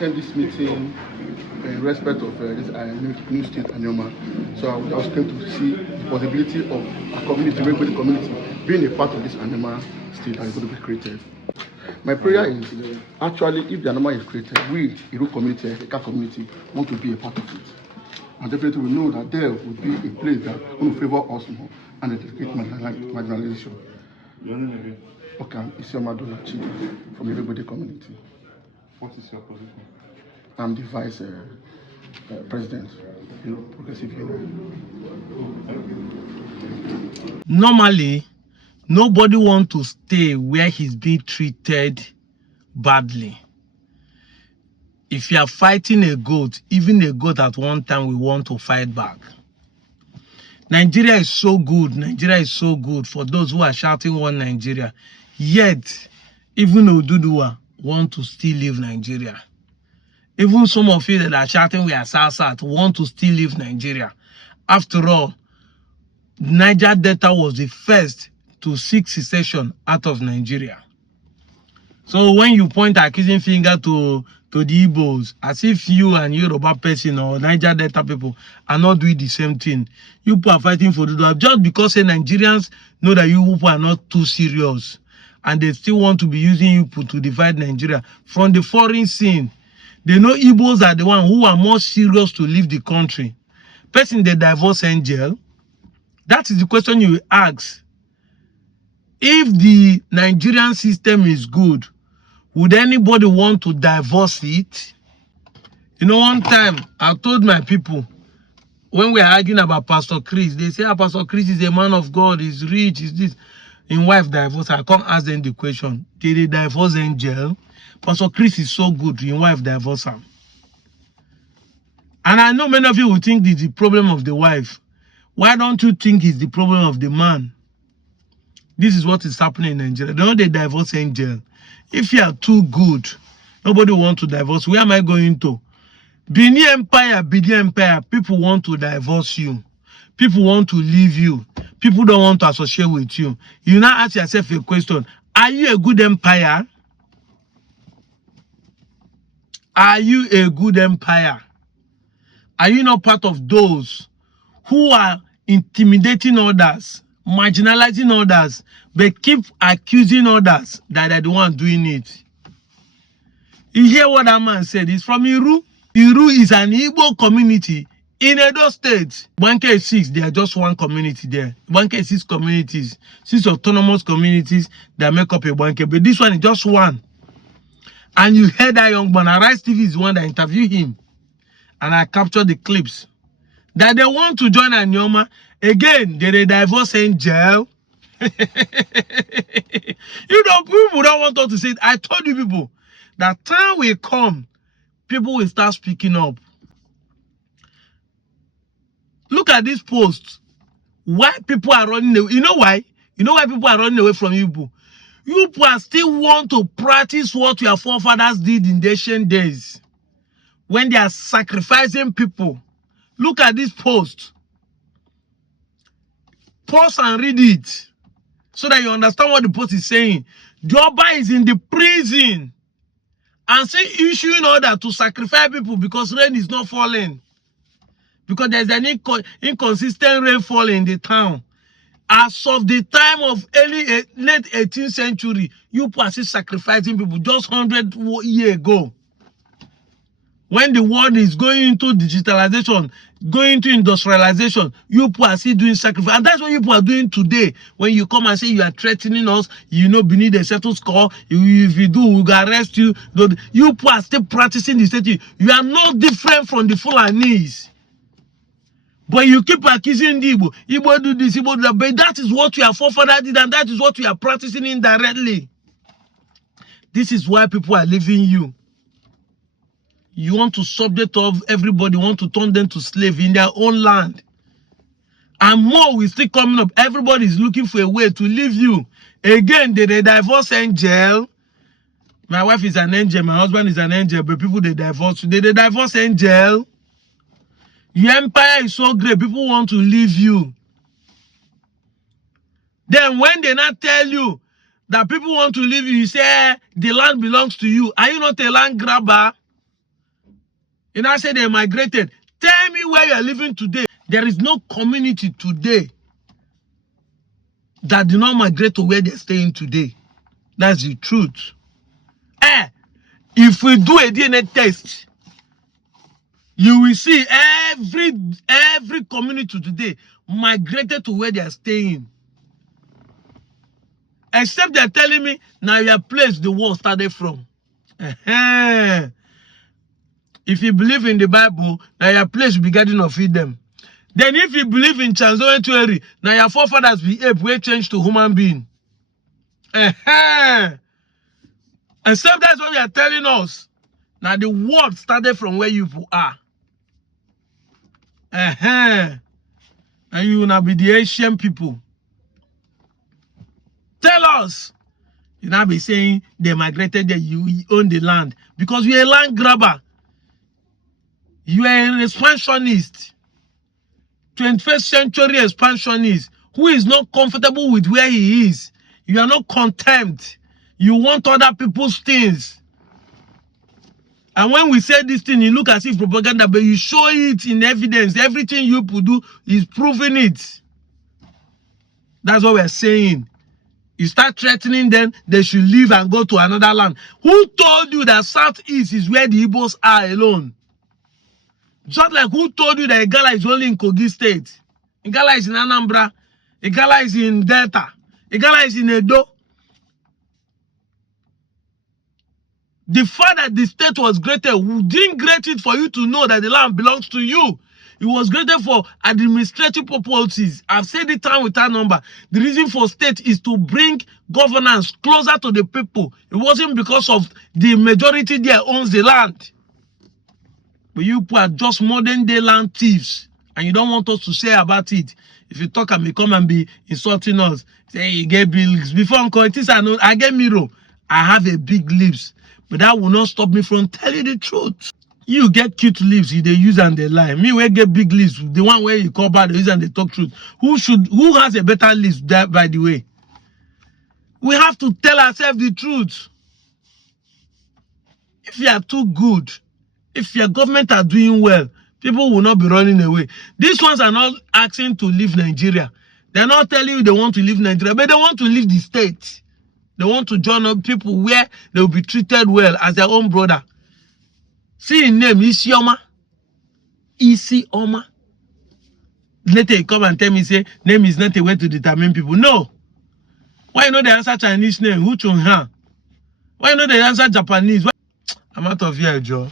attend this meeting in respect of this new state, Anioma. So I was going to see the possibility of a community, everybody community, being a part of this Anioma state that is going to be created. My prayer is, actually, if the Anioma is created, we, Igbo community, Eka community, want to be a part of it. And definitely we know that there would be a place that will favor us more and educate marginalization. Your name again? Okay, it's your Madonna Chief from everybody community. What is your position? I'm the vice president, Progressive Union. Normally, nobody wants to stay where he's being treated badly. If you are fighting a goat, even a goat at one time will want to fight back. Nigeria is so good. Nigeria is so good for those who are shouting one Nigeria. Yet, even Oduduwa want to still leave Nigeria. Even some of you that are shouting we are South want to still leave Nigeria. After all, Niger Delta was the first to seek secession out of Nigeria. So when you point accusing finger to the Igbos, as if you and Yoruba person or Niger Delta people are not doing the same thing, you people are fighting for Oduduwa just because Nigerians know that you people are not too serious and they still want to be using you people to divide Nigeria from the foreign scene. They know Igbos are the one who are more serious to leave the country. Person they divorce angel. That is the question you ask. If the Nigerian system is good, would anybody want to divorce it? You know, one time I told my people, when we are arguing about Pastor Chris, they say, Pastor Chris is a man of God, he's rich, he's this. In wife divorce, I come ask them the question, did they divorce angel? Pastor Chris is so good, in wife divorce him. And I know many of you will think it's the problem of the wife. Why don't you think it's the problem of the man? This is what is happening in Nigeria. They know they divorce angel. If you are too good, nobody wants to divorce. Where am I going to? Benin Empire, people want to divorce you. People want to leave you. People don't want to associate with you. You now ask yourself a question. Are you a good empire? Are you a good empire? Are you not part of those who are intimidating others, marginalizing others, but keep accusing others that they're the one doing it? You hear what that man said? It's from Iru. Iru is an Igbo community in Edo State. 1K6, they are just one community there. 1K6 communities, 6 autonomous communities that make up a 1K, but this one is just one. And you heard that young man, Arise TV is the one that interviewed him. And I captured the clips. That they want to join Anioma. Again, they divorce in jail. You know, people don't want us to say it. I told you people, that time will come, people will start speaking up. Look at this post. Why people are running away? You know why? You know why people are running away from you people? You people still want to practice what your forefathers did in the ancient days. When they are sacrificing people. Look at this post. Pause and read it. So that you understand what the post is saying. Joba is in the prison. And still issuing order to sacrifice people because rain is not falling. Because there's an inconsistent rainfall in the town. As of the time of late 18th century, you people still sacrificing people just 100 years ago. When the world is going into digitalization, going into industrialization, you people are still doing sacrifice. And that's what you people are doing today. When you come and say you are threatening us, you know, beneath a certain score, if you do, we will arrest you. You people are still practicing the state. You are not different from the Fulanis. But you keep accusing the Igbo. Igbo do this, Igbo do that. But that is what your forefathers did, and that is what we are practicing indirectly. This is why people are leaving you. You want to subject of everybody, want to turn them to slave in their own land. And more will still coming up. Everybody is looking for a way to leave you. Again, they divorce angel. My wife is an angel, my husband is an angel, but people they divorce. They divorce angel. Your empire is so great, people want to leave you. Then when they not tell you that people want to leave you, you say the land belongs to you. Are you not a land grabber? You now say they migrated. Tell me where you are living today. There is no community today that do not migrate to where they're staying today. That's the truth. If we do a DNA test, you will see every community today migrated to where they are staying. Except they're telling me now your place the war started from. If you believe in the Bible, now your place will be Garden of Eden. Then if you believe in Chanzoe theory, now your forefathers be ape will change to human being. Except that's what we are telling us. Now the world started from where you are. And you will now be the Asian people. Tell us. You now be saying they migrated there, you own the land. Because you're a land grabber. You are an expansionist. 21st century expansionist who is not comfortable with where he is. You are not content. You want other people's things. And when we say this thing, you look as if propaganda, but you show it in evidence. Everything you do is proving it. That's what we're saying. You start threatening them, they should leave and go to another land. Who told you that Southeast is where the Igbos are alone? Just like who told you that Igala is only in Kogi State? Igala is in Anambra. Igala is in Delta. Igala is in Edo. The fact that the state was created, we didn't create it for you to know that the land belongs to you. It was created for administrative purposes. I've said it time without number. The reason for state is to bring governance closer to the people. It wasn't because of the majority there owns the land. But you are just modern day land thieves. And you don't want us to say about it. If you talk and come and be insulting us, say you get big lips. Before I get mirror. I have a big lips. But that will not stop me from telling you the truth. You get cute lips, they use and they lie. Me, we get big lips, the one where you call bad, they use and they talk truth. Who has a better lips, that, by the way? We have to tell ourselves the truth. If you are too good, if your government are doing well, people will not be running away. These ones are not asking to leave Nigeria. They're not telling you they want to leave Nigeria, but they want to leave the state. They want to join up people where they will be treated well as their own brother. See his name, Isioma. Isioma. Later he come and tell me, say, name is not a way to determine people. No. Why you know they answer Chinese name? Hu Chung Han. Why you know they answer Japanese? I'm out of here, Joe.